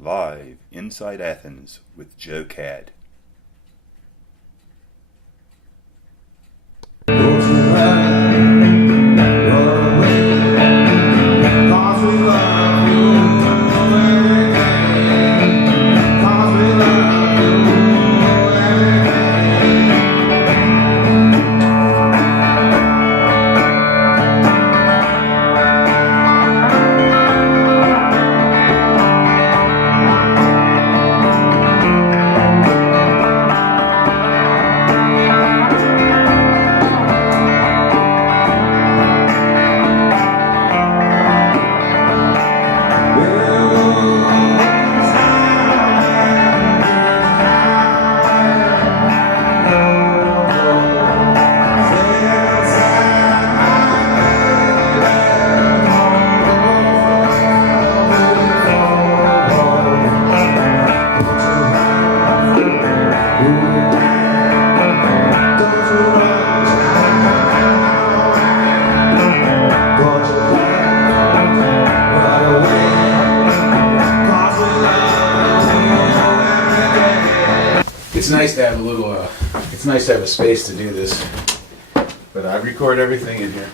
live inside Athens with Joe Cad. It's nice to have a little, it's nice to have a space to do this, but I record everything in here.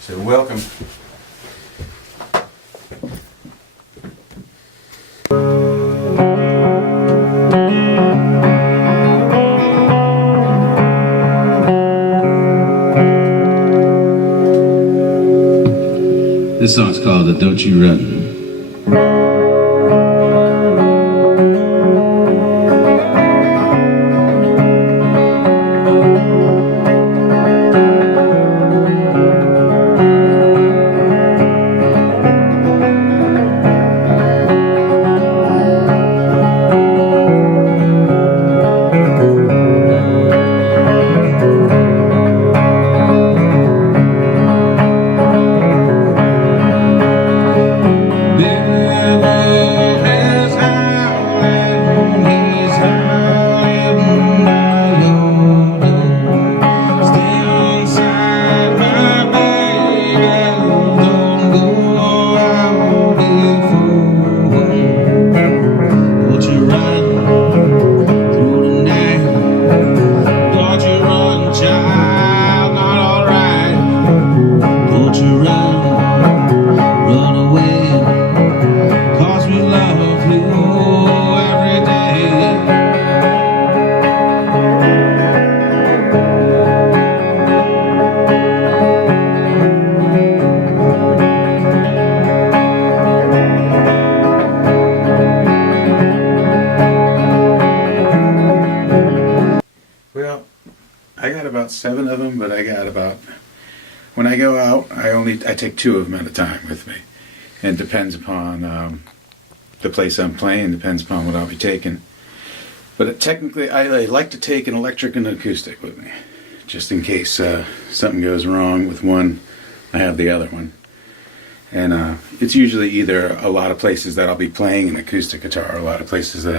So welcome. This song's called the Don't You Run. I got about 7 of them, but I got about, when I go out, I take 2 of them at a time with me. And it depends upon the place I'm playing, depends upon what I'll be taking. But technically, I like to take an electric and an acoustic with me, just in case something goes wrong with one, I have the other one. And it's usually either a lot of places that I'll be playing an acoustic guitar, or a lot of places that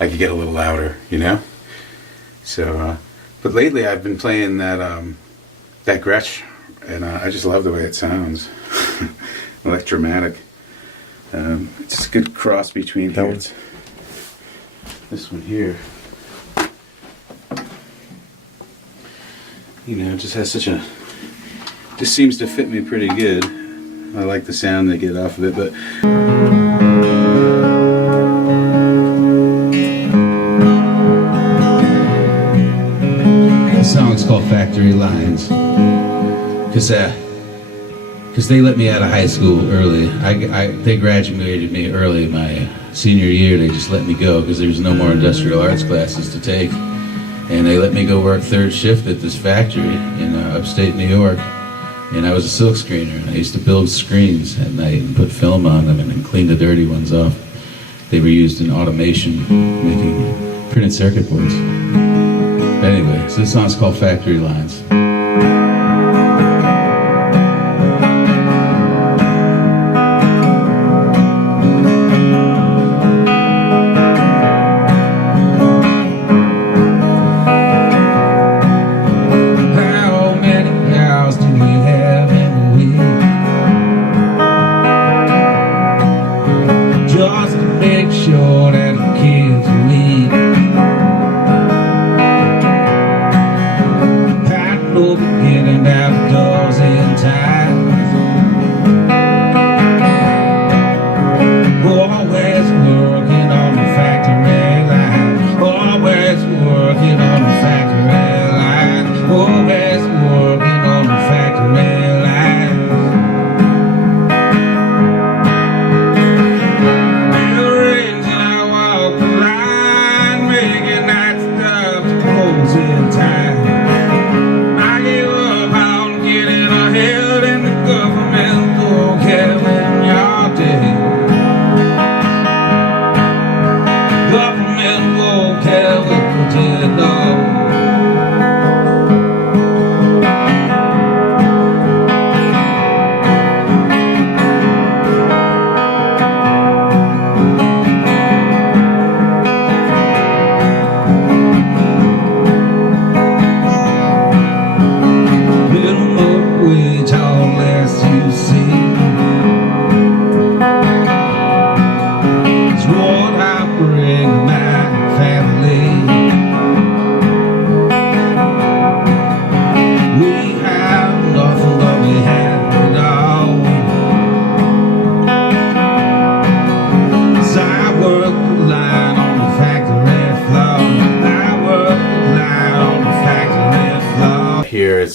I could get a little louder, you know? So, but lately I've been playing that Gretsch, and I just love the way it sounds. Electromatic. It's a good cross between here. This one here. You know, it just has such a, just seems to fit me pretty good. I like the sound they get off of it, but the song's called Factory Lines, because they let me out of high school early. They graduated me early. My senior year, they just let me go because there was no more industrial arts classes to take, and they let me go work third shift at this factory in upstate New York. And I was a silk screener, and I used to build screens at night and put film on them and then clean the dirty ones off. They were used in automation, making printed circuit boards. Anyway, so this song's called Factory Lines. How many hours do we have in a week?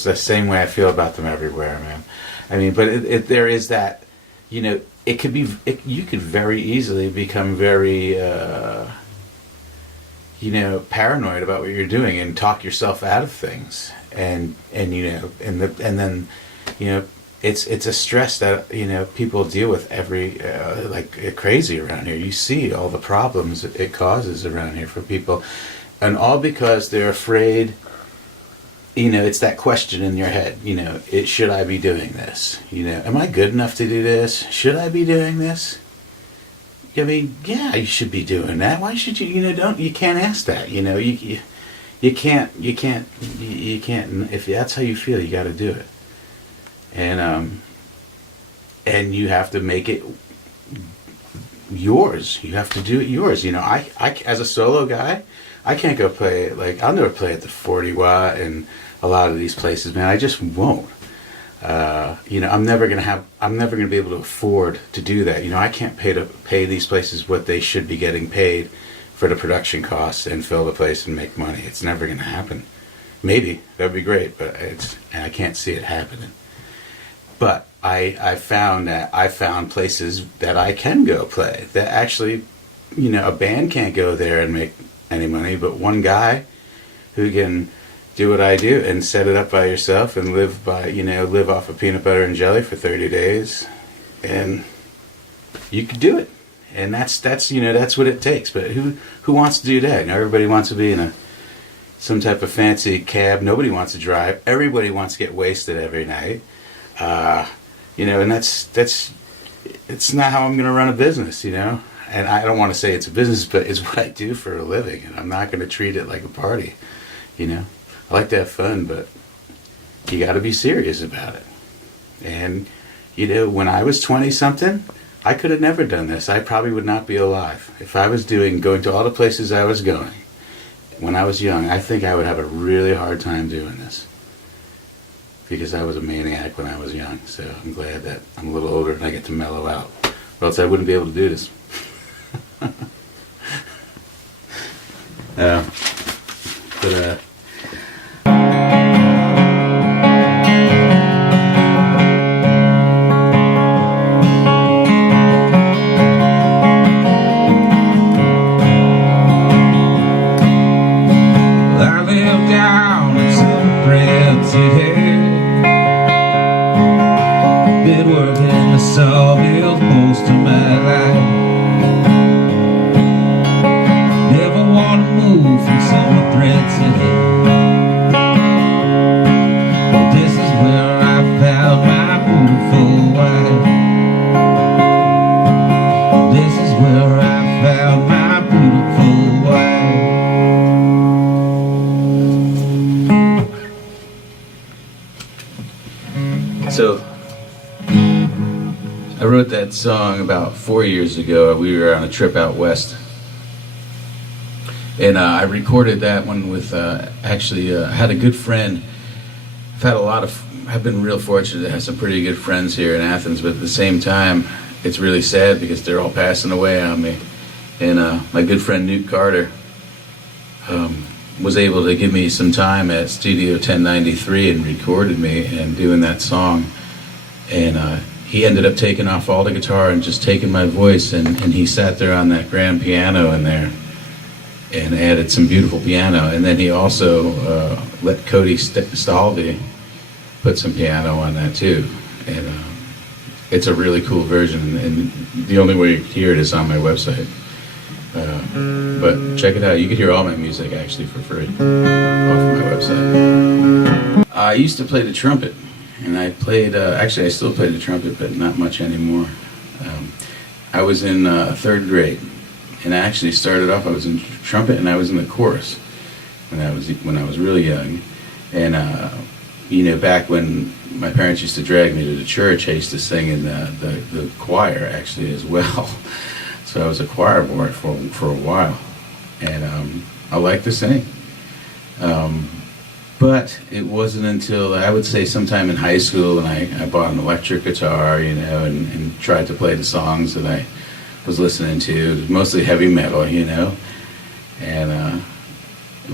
the same way I feel about them everywhere, man. I mean, but there is that, you know, it could be, you could very easily become very, you know, paranoid about what you're doing and talk yourself out of things, and you know, and then, you know, it's a stress that, you know, people deal with every like crazy around here. You see all the problems it causes around here for people, and all because they're afraid. You know, it's that question in your head, you know, should I be doing this? You know, am I good enough to do this? Should I be doing this? I mean, yeah, you should be doing that. Why should you, you know, you can't ask that, you know, you can't, if that's how you feel, you got to do it. And you have to make it yours. You have to do it yours. You know, I as a solo guy, I can't go play, like, I'll never play at the 40 Watt and a lot of these places, man. I just won't. You know, I'm never gonna be able to afford to do that. You know, I can't pay these places what they should be getting paid for the production costs and fill the place and make money. It's never gonna happen. Maybe that'd be great, but I can't see it happening. But I found places that I can go play that actually, you know, a band can't go there and make any money, but one guy who can do what I do and set it up by yourself and live off of peanut butter and jelly for 30 days, and you could do it. And that's you know, that's what it takes. But who wants to do that? You know, everybody wants to be in some type of fancy cab. Nobody wants to drive. Everybody wants to get wasted every night. You know, and it's not how I'm going to run a business, you know. And I don't want to say it's a business, but it's what I do for a living, and I'm not going to treat it like a party, you know. I like to have fun, but you got to be serious about it. And, you know, when I was 20-something, I could have never done this. I probably would not be alive. If I was going to all the places I was going when I was young, I think I would have a really hard time doing this, because I was a maniac when I was young. So I'm glad that I'm a little older and I get to mellow out, or else I wouldn't be able to do this. But I live down in Silver City. Been working the sawmills most of my life. Never want to move from Silver Thread City. But this is where I found my beautiful wife. This is where I found my beautiful wife. So I wrote that song about 4 years ago. We were on a trip out west, and I recorded that one with actually had a good friend. I've been real fortunate to have some pretty good friends here in Athens, but at the same time it's really sad because they're all passing away on me. And my good friend Newt Carter was able to give me some time at Studio 1093 and recorded me and doing that song. And he ended up taking off all the guitar and just taking my voice, and he sat there on that grand piano in there and added some beautiful piano. And then he also let Cody Stalvey put some piano on that too. And it's a really cool version, and the only way you can hear it is on my website. But check it out. You can hear all my music actually for free off of my website. I used to play the trumpet, and I played, actually I still play the trumpet, but not much anymore. I was in 3rd grade, and I actually started off, I was in trumpet and I was in the chorus when I was really young. And you know, back when my parents used to drag me to the church, I used to sing in the choir actually as well. So I was a choir boy for a while, and I liked to sing. But it wasn't until, I would say, sometime in high school when I bought an electric guitar, you know, and tried to play the songs that I was listening to, mostly heavy metal, you know. And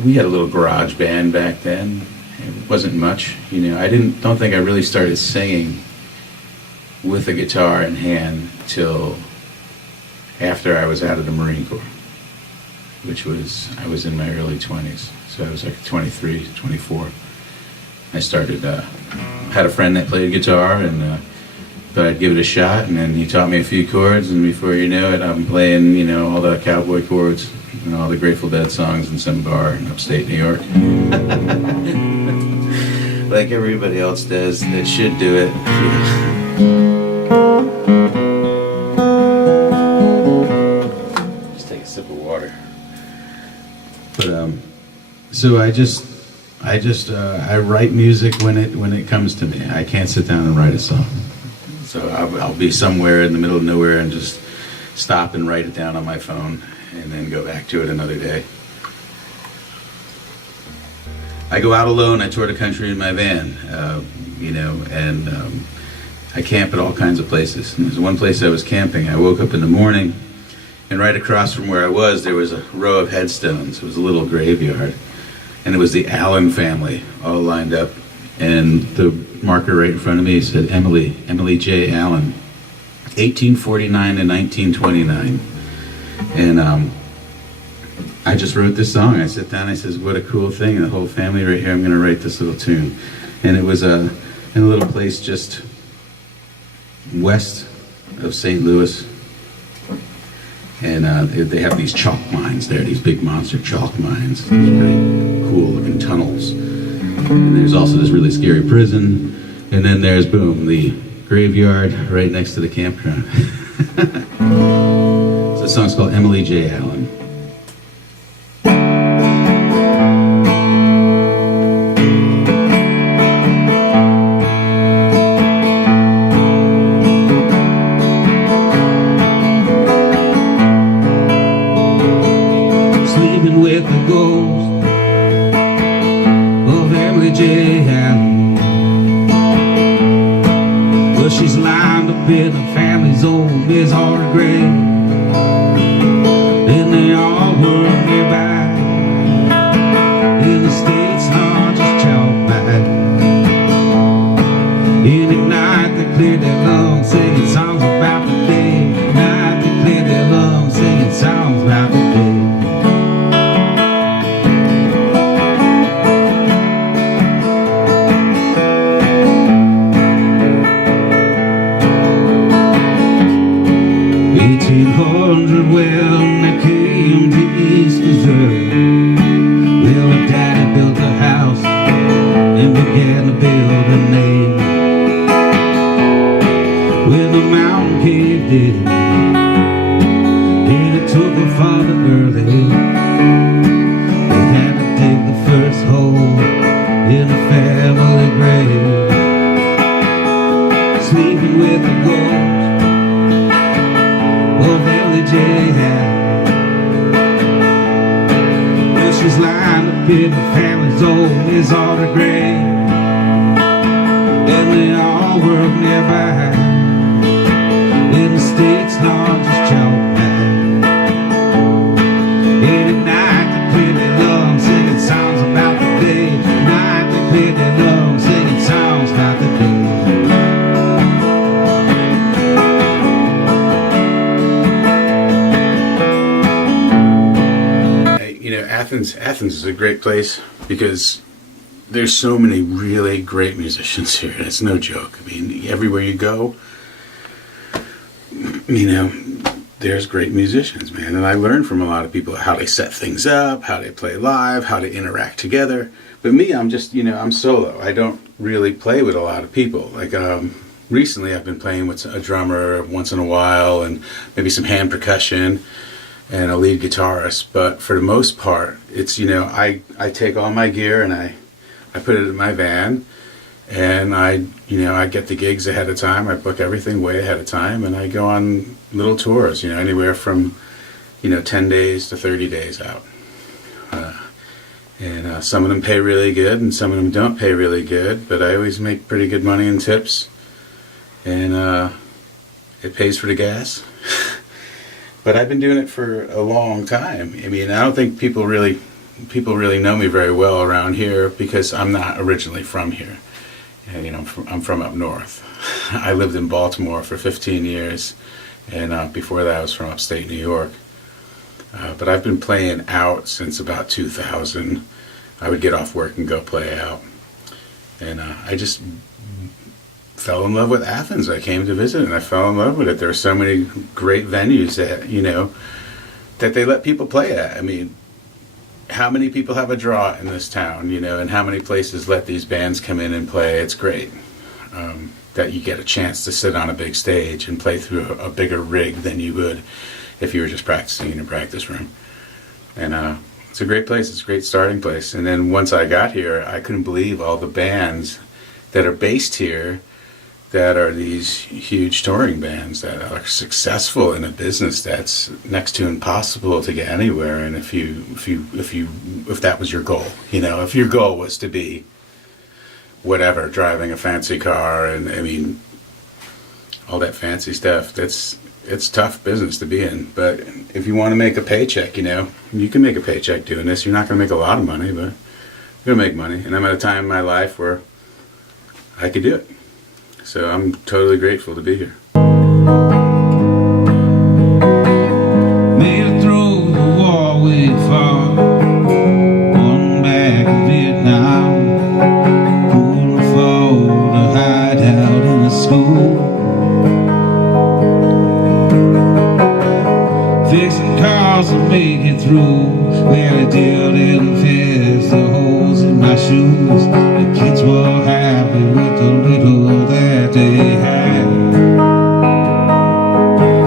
we had a little garage band back then, It wasn't much, I don't think I really started singing with a guitar in hand till after I was out of the Marine Corps, I was in my early 20s, so I was like 23, 24. I started, had a friend that played guitar, and thought I'd give it a shot, and then he taught me a few chords, and before you know it, I'm playing, all the cowboy chords and all the Grateful Dead songs in some bar in upstate New York. Like everybody else does that should do it. Just take a sip of water. But so I write music when it comes to me. I can't sit down and write a song. So I'll be somewhere in the middle of nowhere and just stop and write it down on my phone and then go back to it another day. I go out alone. I tour the country in my van, and I camp at all kinds of places. And there's one place I was camping. I woke up in the morning, and right across from where I was, there was a row of headstones. It was a little graveyard, and it was the Allen family all lined up. And the marker right in front of me said Emily J. Allen, 1849 to 1929. And I just wrote this song. I sat down, I says, what a cool thing. And the whole family right here, I'm going to write this little tune. And it was in a little place just west of St. Louis. And they have these chalk mines there, these big monster chalk mines. These pretty cool looking tunnels. And there's also this really scary prison. And then there's, boom, the graveyard right next to the campground. So the song's called Emily J. Allen. Sleeping with the ghost of Emily J. Allen. Well, she's lined up in the family's old mid-hearted grave. And they all were nearby in the state's largest chalk bag. And at night they cleared their lungs singing songs about the day. At night they cleared their lungs singing songs about the day. When they came to East Missouri, well, her daddy built a house and began to build a name. When the mountain caved in and it took her father early, they had to dig the first hole in the family grave. Sleeping with the ghost of Emily J. Allen. Well, she's lined up in the family's old mid-hearted grave. And they all work nearby in the state's largest chalk bag. And at night they clear their lungs singing songs about the day. At night they clear their lungs singing songs about the day. Athens is a great place because there's so many really great musicians here. It's no joke. I mean, everywhere you go, there's great musicians, man. And I learned from a lot of people how they set things up, how they play live, how they interact together. But me, I'm just, I'm solo. I don't really play with a lot of people. Like, recently I've been playing with a drummer once in a while and maybe some hand percussion and a lead guitarist, but for the most part, it's, I take all my gear and I put it in my van, and I get the gigs ahead of time. I book everything way ahead of time, and I go on little tours, anywhere from, 10 days to 30 days out. And some of them pay really good, and some of them don't pay really good, but I always make pretty good money in tips, and it pays for the gas. But I've been doing it for a long time. I mean, I don't think people really people really know me very well around here because I'm not originally from here. And, I'm from up north. I lived in Baltimore for 15 years, and before that I was from upstate New York. But I've been playing out since about 2000. I would get off work and go play out. And I just fell in love with Athens. I came to visit and I fell in love with it. There are so many great venues that, that they let people play at. I mean, how many people have a draw in this town, and how many places let these bands come in and play? It's great that you get a chance to sit on a big stage and play through a bigger rig than you would if you were just practicing in your practice room. And it's a great place. It's a great starting place. And then once I got here, I couldn't believe all the bands that are based here that are these huge touring bands that are successful in a business that's next to impossible to get anywhere. And if that was your goal, if your goal was to be whatever, driving a fancy car, and I mean all that fancy stuff, it's tough business to be in. But if you want to make a paycheck, you can make a paycheck doing this. You're not going to make a lot of money, but you're going to make money. And I'm at a time in my life where I could do it. So I'm totally grateful to be here. Made it through the war we fought, won back in Vietnam, couldn't afford a hideout in a school, fixing cars to make it through. Well, it didn't fix the holes in my shoes. The kids were happy with the little that they had,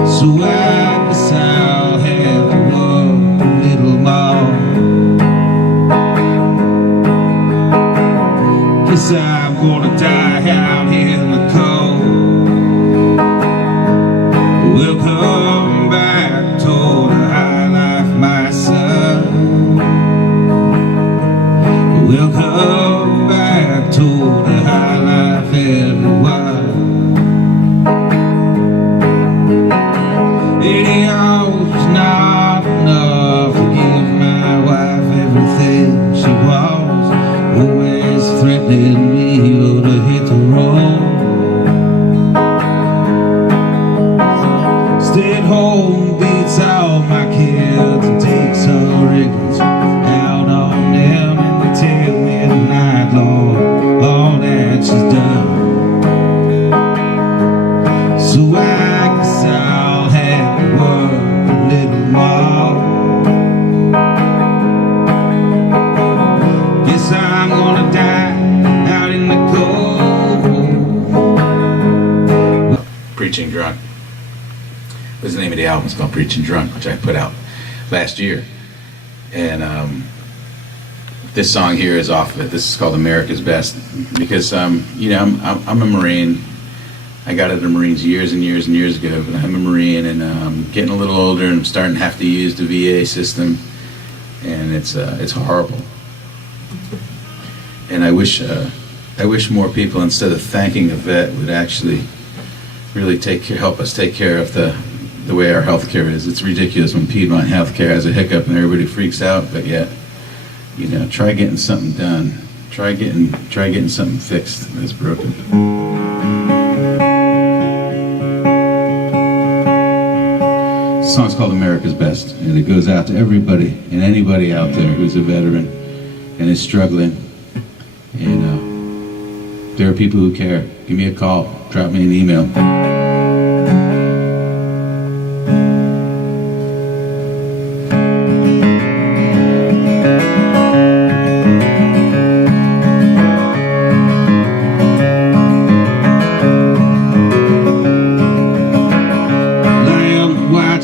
so I guess I'll have to work a little more. Guess I'm gonna die out here in the cold. We'll come back to the high life, my son. We'll come back to the high life, everyone. 80 hours was not enough to give my wife everything she was. Always threatening me to hit the road. Stayed home, beats all my kids, and takes her records out on them. And they tell me tonight, Lord, all that she's done. So I guess I'll have to work a little more. Guess I'm gonna die out in the cold. Preaching Drunk was the name of the album. It's called Preaching Drunk, which I put out last year. And this song here is off of it. This is called America's Best because, I'm a Marine. I got out of the Marines years and years and years ago, but I'm a Marine, and I'm getting a little older, and I'm starting to have to use the VA system, and it's horrible. And I wish more people, instead of thanking a vet, would actually really help us take care of the way our healthcare is. It's ridiculous when Piedmont Healthcare has a hiccup and everybody freaks out, but yet, try getting something done. Try getting something fixed that's broken. The song's called America's Best, and it goes out to everybody and anybody out there who's a veteran and is struggling. And there are people who care. Give me a call, drop me an email.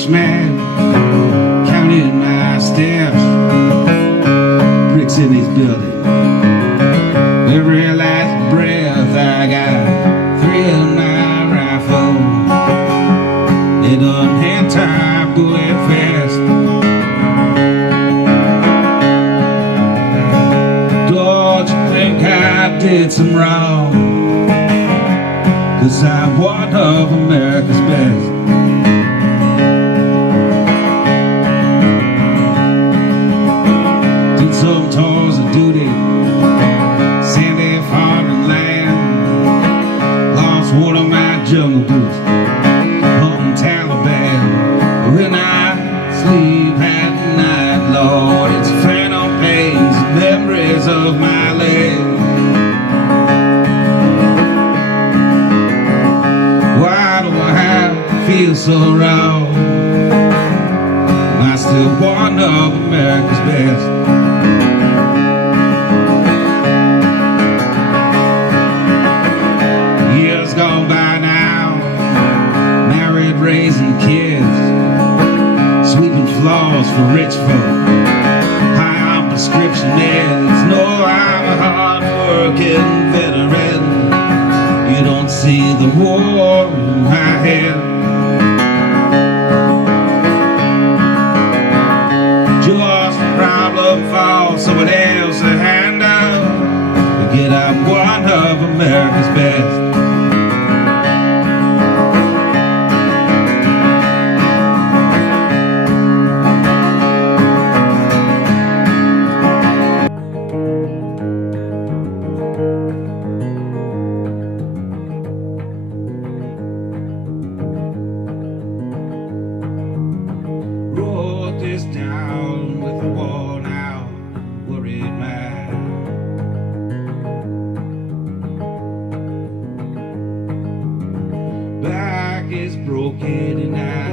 Man, counting my steps, bricks in his building. Every last breath I got, 3 in my rifle. They done hand-tie bullet fast. Don't you think I did some wrong? 'Cause I'm one of America's best. some tours of duty, sandy farming land. Lost one of my jungle boots, hunting Taliban. When I sleep at night, Lord, it's phantom pains, memories of my land. Why do I have to feel so wrong? Am I still one of America's best? Years gone by now, married, raising kids, sweeping floors for rich folk, high on prescription meds. No, I'm a hard-working veteran. You don't see the war in my head. Just a problem for someone else to handle. Forget I'm one of America's best. Wrote this down with a worn out, worried mind. Back is broken and I